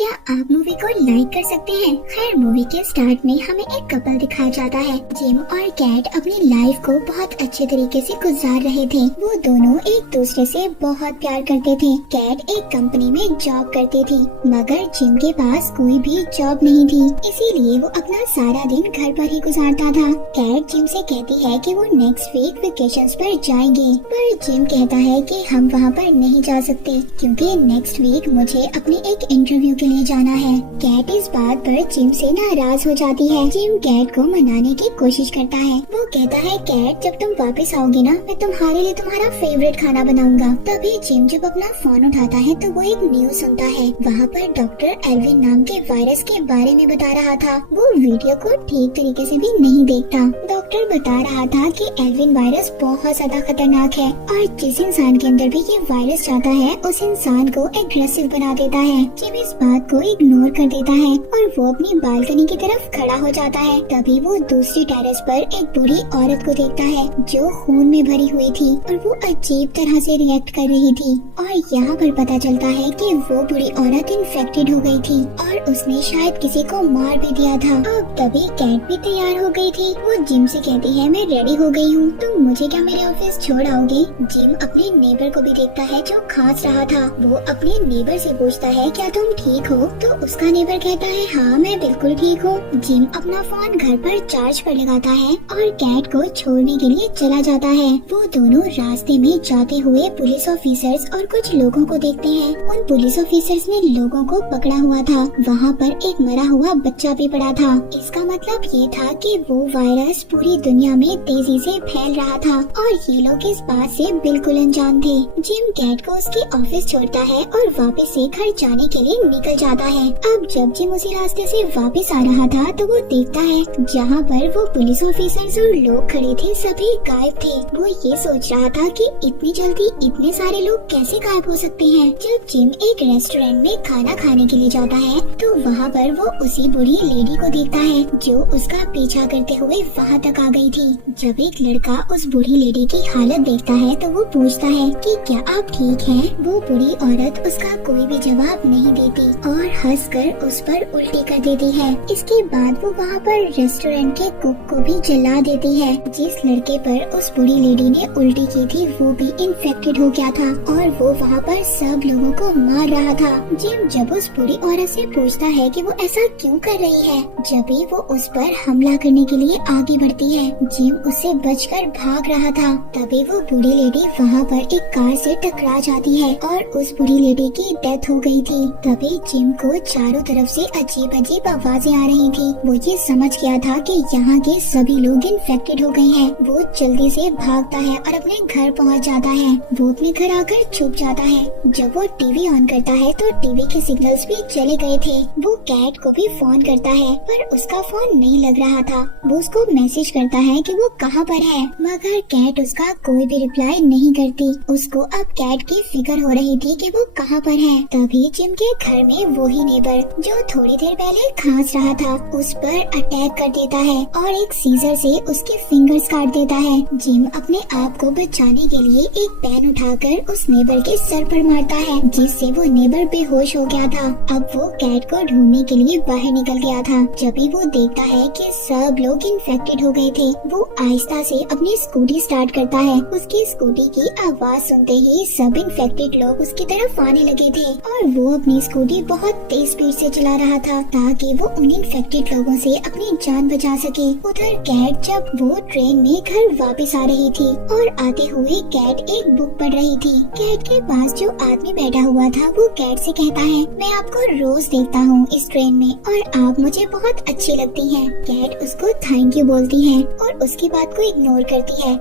क्या आप मूवी को लाइक कर सकते हैं? खैर, मूवी के स्टार्ट में हमें एक कपल दिखाया जाता है। जिम और कैट अपनी लाइफ को बहुत अच्छे तरीके से गुजार रहे थे। वो दोनों एक दूसरे से बहुत प्यार करते थे। कैट एक कंपनी में जॉब करती थी, मगर जिम के पास कोई भी जॉब नहीं थी, इसीलिए वो अपना सारा दिन घर पर ही गुजारता था। कैट जिम से कहती है कि वो नेक्स्ट वीक वेकेशंस पर जाएंगे, पर जिम कहता है कि हम वहाँ पर नहीं जा सकते क्योंकि नेक्स्ट वीक मुझे अपने एक इंटरव्यू के लिए जाना है। कैट इस बात पर जिम से नाराज हो जाती है। जिम कैट को मनाने की कोशिश करता है। वो कहता है, कैट जब तुम वापस आओगी ना, मैं तुम्हारे लिए तुम्हारा फेवरेट खाना बनाऊंगा। तभी जिम जब अपना फोन उठाता है तो वो एक न्यूज सुनता है। वहाँ पर डॉक्टर एल्विन नाम के वायरस के बारे में बता रहा था। वो वीडियो को ठीक तरीके से भी नहीं देखता। डॉक्टर बता रहा था कि एल्विन वायरस बहुत ज्यादा खतरनाक है और जिस इंसान के अंदर भी ये वायरस जाता है उस इंसान को एग्रेसिव बना देता है। जिम इस बात को इग्नोर कर देता है और वो अपनी बालकनी की तरफ खड़ा हो जाता है। तभी वो दूसरी टेरेस पर एक बूढ़ी औरत को देखता है जो खून में भरी हुई थी और वो अजीब तरह से रिएक्ट कर रही थी। और यहाँ पर पता चलता है कि वो बूढ़ी औरत इन्फेक्टेड हो गई थी और उसने शायद किसी को मार भी दिया था। अब तभी कैट भी तैयार हो गई थी। वो जिम से कहती है, मैं रेडी हो गई हूँ, तुम मुझे क्या मेरे ऑफिस छोड़ आओगे? जिम अपने नेबर को भी देखता है जो खांस रहा था। वो अपने नेबर से पूछता है, क्या तुम ठीक हो? तो उसका नेबर कहता है, हाँ मैं बिल्कुल ठीक हूँ। जिम अपना फोन घर पर चार्ज पर लगाता है और कैट को छोड़ने के लिए चला जाता है। वो दोनों रास्ते में जाते हुए पुलिस ऑफिसर्स और कुछ लोगों को देखते हैं। उन पुलिस ऑफिसर्स ने लोगों को पकड़ा हुआ था। वहाँ पर एक मरा हुआ बच्चा भी पड़ा था। इसका मतलब ये था कि वो वायरस पूरी दुनिया में तेजी से फैल रहा था और ये लोग इस बात से बिल्कुल अनजान थे। जिम कैट को उसके ऑफिस छोड़ता है और वापस से घर जाने के लिए निकल जाता है। अब जब जिम उसी रास्ते से वापस आ रहा था तो वो देखता है जहाँ पर वो पुलिस ऑफिसर्स और लोग खड़े थे सभी गायब थे। वो ये सोच रहा था कि इतनी जल्दी इतने सारे लोग कैसे गायब हो सकते हैं। जब जिम एक रेस्टोरेंट में खाना खाने के लिए जाता है तो वहाँ पर वो उसी बूढ़ी लेडी को देखता है जो उसका पीछा करते हुए वहाँ तक आ गई थी। जब एक लड़का उस बूढ़ी लेडी की हालत देखता है तो वो पूछता है कि क्या आप ठीक हैं? वो बूढ़ी औरत उसका कोई भी जवाब नहीं देती और हंसकर उस पर उल्टी कर देती है। इसके बाद वो वहाँ पर रेस्टोरेंट के कुक को भी जला देती है। जिस लड़के पर उस बूढ़ी लेडी ने उल्टी की थी वो भी इन्फेक्टेड हो गया था और वो वहाँ पर सब लोगों को मार रहा था। जिम जब उस बूढ़ी औरत से पूछता है कि वो ऐसा क्यों कर रही है, जब भी वो उस पर हमला करने के लिए आगे बढ़ती है। जिम उससे बचकर भाग रहा था। तभी वो बूढ़ी लेडी वहाँ पर एक कार से टकरा जाती है और उस बूढ़ी लेडी की डेथ हो गई थी। तभी जिम को चारों तरफ से अजीब अजीब आवाजें आ रही थी। वो ये समझ गया था कि यहाँ के सभी लोग इन्फेक्टेड हो गए हैं। वो जल्दी से भागता है और अपने घर पहुँच जाता है। वो अपने घर आकर छुप जाता है। जब वो टीवी ऑन करता है तो टीवी के सिग्नल्स भी चले गए थे। वो कैट को भी फोन करता है पर उसका फोन नहीं लग रहा था। वो उसको मैसेज करता है कि वो कहाँ पर है, मगर कैट उसका कोई भी रिप्लाई नहीं करती। उसको अब कैट की फिक्र हो रही थी कि वो कहाँ पर है। तभी जिम के घर में वही नेबर जो थोड़ी देर पहले खांस रहा था उस पर अटैक कर देता है और एक सीजर से उसके फिंगर्स काट देता है। जिम अपने आप को बचाने के लिए एक पेन उठाकर उस नेबर के सर पर मारता है जिससे वो नेबर बेहोश हो गया था। अब वो कैट को ढूंढने के लिए बाहर निकल गया था। जब भी वो देखता है कि सब लोग इन्फेक्टेड हो गए थे, वो आहिस्ता से अपनी स्कूटी स्टार्ट करता है। उसकी स्कूटी की आवाज सुनते ही सब इन्फेक्टेड लोग उसकी तरफ आने लगे थे और वो अपनी स्कूटी बहुत तेज स्पीड से चला रहा था ताकि वो उन इन्फेक्टेड लोगों से अपनी जान बचा सके। उधर कैट जब वो ट्रेन में घर वापस आ रही थी और आते हुए कैट एक बुक पढ़ रही थी। कैट के पास जो आदमी बैठा हुआ था वो कैट से कहता है, मैं आपको रोज देखता हूँ इस ट्रेन में और आप मुझे बहुत अच्छी लगती हैं। कैट उसको थैंक यू बोलती है और उसकी बात को इग्नोर करती है।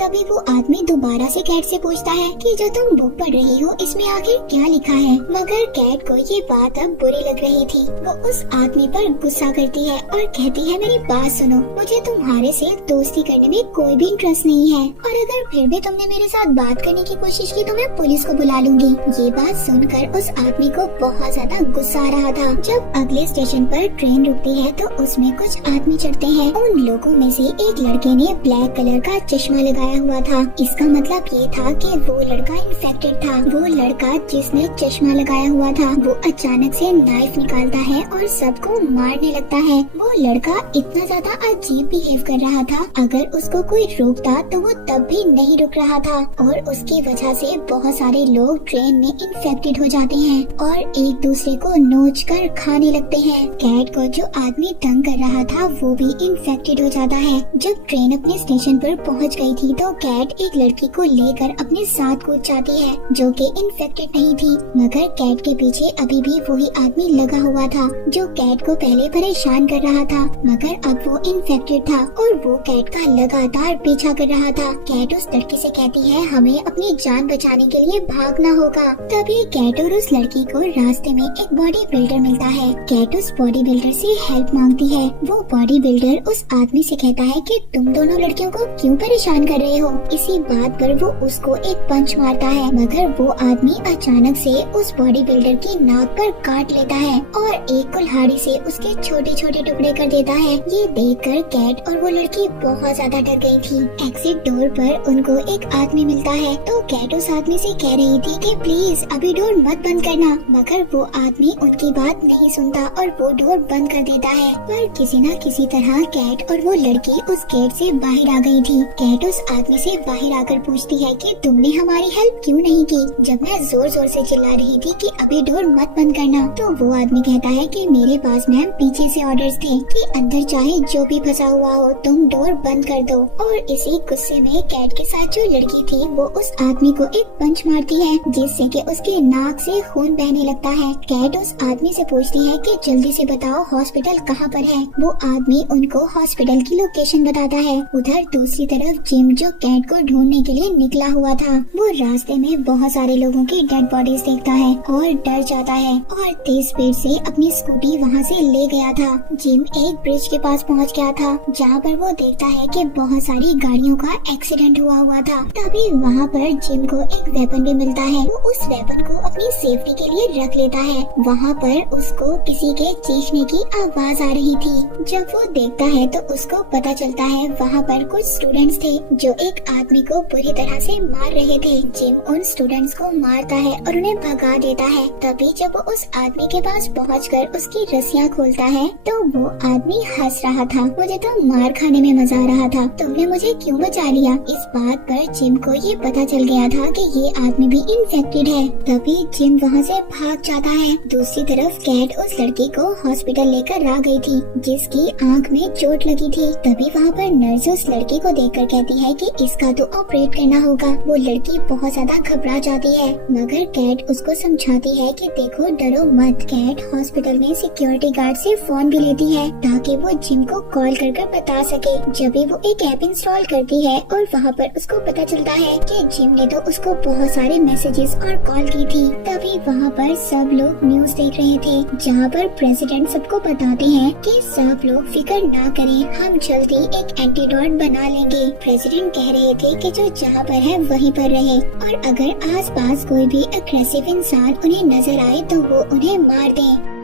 तभी वो आदमी दोबारा से कैट से पूछता है कि जो तुम बुक पढ़ रही हो इसमें आखिर क्या लिखा है, मगर कैट को ये बात अब बुरी लग रही थी। वो उस आदमी पर गुस्सा करती है और कहती है, मेरी बात सुनो, मुझे तुम्हारे से दोस्ती करने में कोई भी इंटरेस्ट नहीं है और अगर फिर भी तुमने मेरे साथ बात करने की कोशिश की तो मैं पुलिस को बुला लूंगी। ये बात सुनकर उस आदमी को बहुत ज्यादा गुस्सा आ रहा था। जब अगले स्टेशन पर ट्रेन रुकती है तो उसमें कुछ आदमी चढ़ते हैं। उन लोगों में से एक लड़के ने ब्लैक कलर का चश्मा लगाया लगाया हुआ था। इसका मतलब ये था कि वो लड़का इन्फेक्टेड था। वो लड़का जिसने चश्मा लगाया हुआ था वो अचानक से नाइफ निकालता है और सबको मारने लगता है। वो लड़का इतना ज्यादा अजीब बिहेव कर रहा था, अगर उसको कोई रोकता तो वो तब भी नहीं रुक रहा था और उसकी वजह से बहुत सारे लोग ट्रेन में इन्फेक्टेड हो जाते हैं और एक दूसरे को नोच कर खाने लगते हैं। कैट को जो आदमी तंग कर रहा था वो भी इन्फेक्टेड हो जाता है। जब ट्रेन अपने स्टेशन पर पहुंच गई थी तो कैट एक लड़की को लेकर अपने साथ कूद जाती है जो कि इन्फेक्टेड नहीं थी, मगर कैट के पीछे अभी भी वही आदमी लगा हुआ था जो कैट को पहले परेशान कर रहा था, मगर अब वो इन्फेक्टेड था और वो कैट का लगातार पीछा कर रहा था। कैट उस लड़की से कहती है हमें अपनी जान बचाने के लिए भागना होगा। तभी कैट और उस लड़की को रास्ते में एक बॉडी बिल्डर मिलता है। कैट उस बॉडी बिल्डर से हेल्प मांगती है। वो बॉडी बिल्डर उस आदमी से कहता है कि तुम दोनों लड़कियों को क्यों परेशान कर रहे हो। इसी बात पर वो उसको एक पंच मारता है, मगर वो आदमी अचानक से उस बॉडी बिल्डर की नाक पर काट लेता है और एक कुल्हाड़ी से उसके छोटे छोटे टुकड़े कर देता है। ये देखकर कैट और वो लड़की बहुत ज्यादा डर गई थी। एग्जिट डोर पर उनको एक आदमी मिलता है तो कैट उस आदमी से कह रही थी कि प्लीज अभी डोर मत बंद करना, मगर वो आदमी उनकी बात नहीं सुनता और वो डोर बंद कर देता है। पर किसी न किसी तरह कैट और वो लड़की उस गेट से बाहर आ गई थी। कैट उस आदमी से बाहर आकर पूछती है कि तुमने हमारी हेल्प क्यों नहीं की जब मैं जोर जोर से चिल्ला रही थी कि अभी डोर मत बंद करना। तो वो आदमी कहता है कि मेरे पास मैम पीछे से ऑर्डर्स थे कि अंदर चाहे जो भी फंसा हुआ हो तुम डोर बंद कर दो। और इसी गुस्से में कैट के साथ जो लड़की थी वो उस आदमी को एक पंच मारती है जिससे कि उसके नाक से खून बहने लगता है। कैट उस आदमी से पूछती है कि जल्दी से बताओ हॉस्पिटल कहाँ पर है। वो आदमी उनको हॉस्पिटल की लोकेशन बताता है। उधर दूसरी तरफ जिम जो कैट को ढूंढने के लिए निकला हुआ था वो रास्ते में बहुत सारे लोगों की डेड बॉडीज देखता है और डर जाता है और तेज स्पीड से अपनी स्कूटी वहाँ से ले गया था। जिम एक ब्रिज के पास पहुँच गया था जहाँ पर वो देखता है कि बहुत सारी गाड़ियों का एक्सीडेंट हुआ था। तभी वहाँ पर जिम को एक वेपन भी मिलता है। वो उस वेपन को अपनी सेफ्टी के लिए रख लेता है। वहाँ पर उसको किसी के चीखने की आवाज आ रही थी। जब वो देखता है तो उसको पता चलता है वहाँ पर कुछ स्टूडेंट्स थे जो एक आदमी को बुरी तरह से मार रहे थे। जिम उन स्टूडेंट्स को मारता है और उन्हें भगा देता है। तभी जब वो उस आदमी के पास पहुंचकर उसकी रस्सियाँ खोलता है तो वो आदमी हंस रहा था। मुझे तो मार खाने में मजा आ रहा था, तुमने मुझे क्यों बचा लिया। इस बात पर जिम को ये पता चल गया था कि ये आदमी भी इन्फेक्टेड है। तभी जिम वहाँ से भाग जाता है। दूसरी तरफ कैट उस लड़की को हॉस्पिटल लेकर आ गई थी जिसकी आंख में चोट लगी थी। तभी वहाँ पर नर्स उस लड़की को देखकर कहती है कि इसका तो ऑपरेट करना होगा। वो लड़की बहुत ज्यादा घबरा जाती है, मगर कैट उसको समझाती है कि देखो डरो मत। कैट हॉस्पिटल में सिक्योरिटी गार्ड से फोन भी लेती है ताकि वो जिम को कॉल कर बता सके। जब भी वो एक ऐप इंस्टॉल करती है और वहाँ पर उसको पता चलता है कि जिम ने तो उसको बहुत सारे मैसेजेस और कॉल की थी। तभी वहाँ पर सब लोग न्यूज देख रहे थे जहाँ पर प्रेसिडेंट सबको बताते हैं कि सब लोग फिक्र ना करें, हम जल्दी एक एंटीडोट बना लेंगे। प्रेसिडेंट कह रहे थे कि जो जहाँ पर है वहीं पर रहे और अगर आसपास कोई भी अग्रेसिव इंसान उन्हें नजर आए तो वो उन्हें मार दें।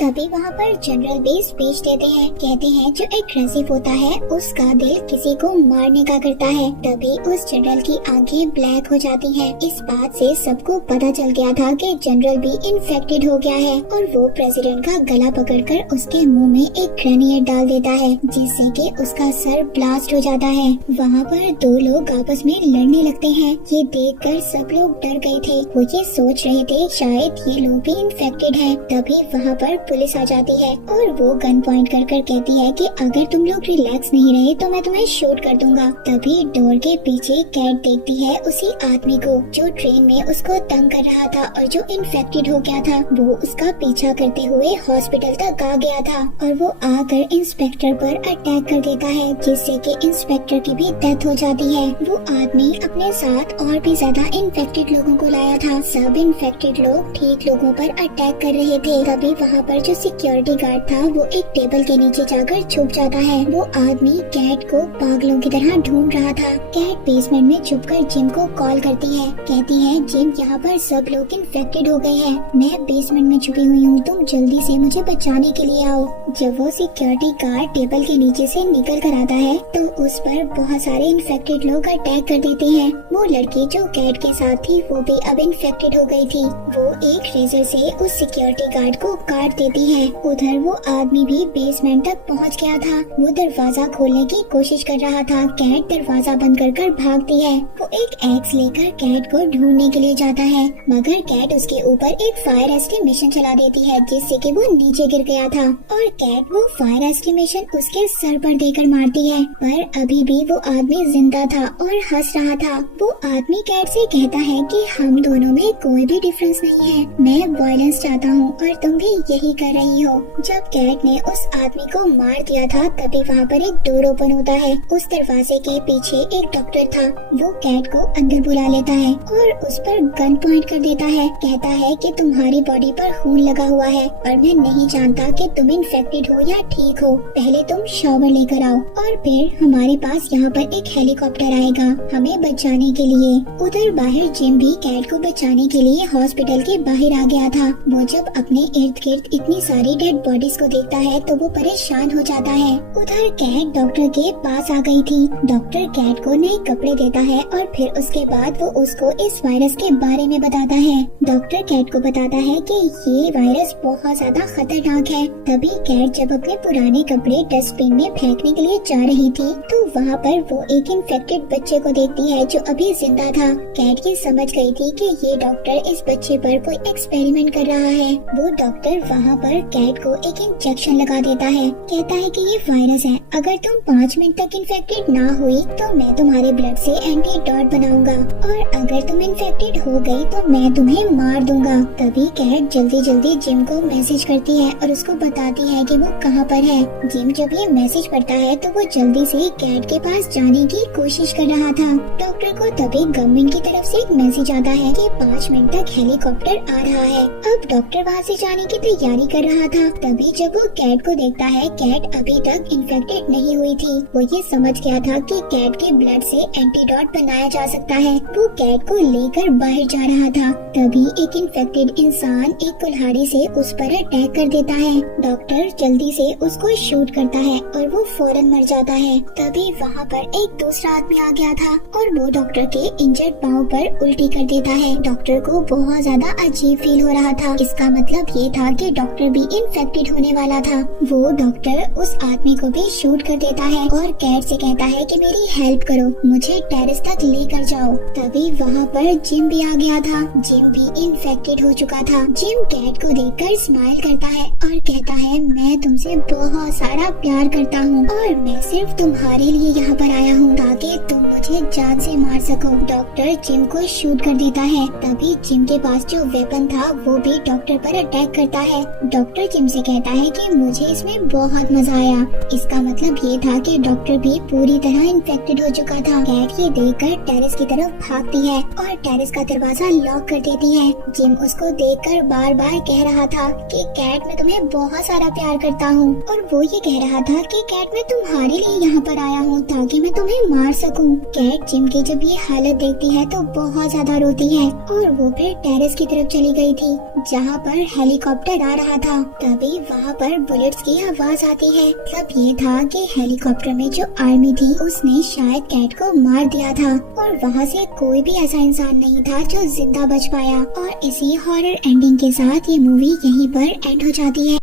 तभी वहाँ पर जनरल भी स्पीच देते हैं। कहते हैं जो एग्रेसिव होता है उसका दिल किसी को मारने का करता है। तभी उस जनरल की आंखें ब्लैक हो जाती हैं। इस बात से सबको पता चल गया था कि जनरल भी इन्फेक्टेड हो गया है और वो प्रेसिडेंट का गला पकड़कर उसके मुंह में एक ग्रेनेड डाल देता है जिससे कि उसका सर ब्लास्ट हो जाता है। वहाँ पर दो लोग आपस में लड़ने लगते हैं। ये देखकर सब लोग डर गए थे। वो ये सोच रहे थे शायद ये लोग भी इन्फेक्टेड हैं। तभी वहाँ पर पुलिस आ जाती है और वो गन पॉइंट कर कहती है कि अगर तुम लोग रिलैक्स नहीं रहे तो मैं तुम्हें शूट कर दूंगा। तभी डोर के पीछे कैट देखती है उसी आदमी को जो ट्रेन में उसको तंग कर रहा था और जो इन्फेक्टेड हो गया था। वो उसका पीछा करते हुए हॉस्पिटल तक आ गया था और वो आकर इंस्पेक्टर पर अटैक कर देता है जिससे कि इंस्पेक्टर की भी डेथ हो जाती है। वो आदमी अपने साथ और भी ज्यादा इन्फेक्टेड लोगों को लाया था। सब इन्फेक्टेड लोग ठीक लोगों पर अटैक कर रहे थे। तभी वहाँ पर पर जो सिक्योरिटी गार्ड था वो एक टेबल के नीचे जाकर छुप जाता है। वो आदमी कैट को पागलों की तरह ढूंढ रहा था। कैट बेसमेंट में छुपकर जिम को कॉल करती है, कहती है जिम यहाँ पर सब लोग इन्फेक्टेड हो गए हैं, मैं बेसमेंट में छुपी हुई हूँ, तुम जल्दी से मुझे बचाने के लिए आओ। जब वो सिक्योरिटी गार्ड टेबल के नीचे से निकल कर आता है तो उस पर बहुत सारे इन्फेक्टेड लोग अटैक कर देते हैं। वो लड़की जो कैट के साथ थी वो भी अब इन्फेक्टेड हो गई थी। वो एक रेजर से उस सिक्योरिटी गार्ड को काट देती है। उधर वो आदमी भी बेसमेंट तक पहुंच गया था। वो दरवाजा खोलने की कोशिश कर रहा था। कैट दरवाजा बंद कर भागती है। वो एक एक्स लेकर कैट को ढूंढने के लिए जाता है, मगर कैट उसके ऊपर एक फायर एस्टिमेशन चला देती है जिससे कि वो नीचे गिर गया था और कैट वो फायर एस्टिमेशन उसके सर पर देकर मारती है। पर अभी भी वो आदमी जिंदा था और हंस रहा था। वो आदमी कैट से कहता है कि हम दोनों में कोई भी डिफरेंस नहीं है, मैं वायलेंस चाहता हूँ और तुम भी यही कर रही हो। जब कैट ने उस आदमी को मार दिया था तभी वहाँ पर एक डोर ओपन होता है। उस दरवाजे के पीछे एक डॉक्टर था। वो कैट को अंदर बुला लेता है और उस पर गन पॉइंट कर देता है। कहता है कि तुम्हारी बॉडी पर खून लगा हुआ है और मैं नहीं जानता कि तुम इन्फेक्टेड हो या ठीक हो, पहले तुम शॉवर लेकर आओ और फिर हमारे पास यहाँ पर एक हेलीकॉप्टर आएगा हमें बचाने के लिए। उधर बाहर जिम भी कैट को बचाने के लिए हॉस्पिटल के बाहर आ गया था। वो जब अपने इर्द गिर्द इतनी सारी डेड बॉडीज को देखता है तो वो परेशान हो जाता है। उधर कैट डॉक्टर के पास आ गई थी। डॉक्टर कैट को नए कपड़े देता है और फिर उसके बाद वो उसको इस वायरस के बारे में बताता है। डॉक्टर कैट को बताता है कि ये वायरस बहुत ज्यादा खतरनाक है। तभी कैट जब अपने पुराने कपड़े डस्टबिन में फेंकने के लिए जा रही थी तो वहाँ पर वो एक इन्फेक्टेड बच्चे को देखती है जो अभी जिंदा था। कैट ये समझ गई थी कि ये डॉक्टर इस बच्चे पर कोई एक्सपेरिमेंट कर रहा है। वो डॉक्टर वहाँ पर कैट को एक इंजेक्शन लगा देता है। कहता है कि ये वायरस है, अगर तुम 5 मिनट तक इन्फेक्टेड ना हुई तो मैं तुम्हारे ब्लड से एंटीडॉट बनाऊंगा और अगर तुम इन्फेक्टेड हो गई तो मैं तुम्हें मार दूंगा। तभी कैट जल्दी जल्दी जिम को मैसेज करती है और उसको बताती है कि वो कहाँ पर है। जिम जब ये मैसेज पढ़ता है तो वो जल्दी से कैट के पास जाने की कोशिश कर रहा था। डॉक्टर को तभी गवर्नमेंट की तरफ से एक मैसेज आता है कि 5 मिनट तक हेलीकॉप्टर आ रहा है। अब डॉक्टर वहाँ से जाने की तैयारी कर रहा था। तभी जब वो कैट को देखता है, कैट अभी तक इन्फेक्टेड नहीं हुई थी। वो ये समझ गया था कि कैट के ब्लड से एंटीडॉट बनाया जा सकता है। वो कैट को लेकर बाहर जा रहा था। तभी एक इन्फेक्टेड इंसान एक कुल्हाड़ी से उस पर अटैक कर देता है। डॉक्टर जल्दी से उसको शूट करता है और वो फौरन मर जाता है। तभी वहाँ पर एक दूसरा आदमी आ गया था और वो डॉक्टर के इंजर्ड पाँव पर उल्टी कर देता है। डॉक्टर को बहुत ज्यादा अजीब फील हो रहा था। इसका मतलब ये था कि डॉक्टर भी इन्फेक्टेड होने वाला था। वो डॉक्टर उस आदमी को भी शूट कर देता है और कैट से कहता है कि मेरी हेल्प करो, मुझे टेरेस तक लेकर जाओ। तभी वहाँ पर जिम भी आ गया था। जिम भी इन्फेक्टेड हो चुका था। जिम कैट को देखकर स्माइल करता है और कहता है मैं तुमसे बहुत सारा प्यार करता हूँ और मैं सिर्फ तुम्हारे लिए यहाँ पर आया हूँ ताकि तुम मुझे जान से मार सको। डॉक्टर जिम को शूट कर देता है। तभी जिम के पास जो वेपन था वो भी डॉक्टर पर अटैक करता है। डॉक्टर जिम से कहता है कि मुझे इसमें बहुत मजा आया। इसका मतलब ये था कि डॉक्टर भी पूरी तरह इन्फेक्टेड हो चुका था। कैट ये देखकर टेरेस की तरफ भागती है और टेरेस का दरवाजा लॉक कर देती है। जिम उसको देखकर बार बार कह रहा था कि कैट मैं तुम्हें बहुत सारा प्यार करता हूँ और वो ये कह रहा था कि कैट मैं तुम्हारे लिए यहाँ पर आया हूँ ताकि मैं तुम्हें मार सकूँ। कैट जिम की जब ये हालत देखती है तो बहुत ज्यादा रोती है और वो फिर टेरेस की तरफ चली गई थी जहाँ पर हेलीकॉप्टर आ रहा था। तभी वहाँ पर बुलेट्स की आवाज आती है। मतलब ये था कि हेलीकॉप्टर में जो आर्मी थी उसने शायद कैट को मार दिया था और वहाँ से कोई भी ऐसा इंसान नहीं था जो जिंदा बच पाया। और इसी हॉरर एंडिंग के साथ ये मूवी यहीं पर एंड हो जाती है।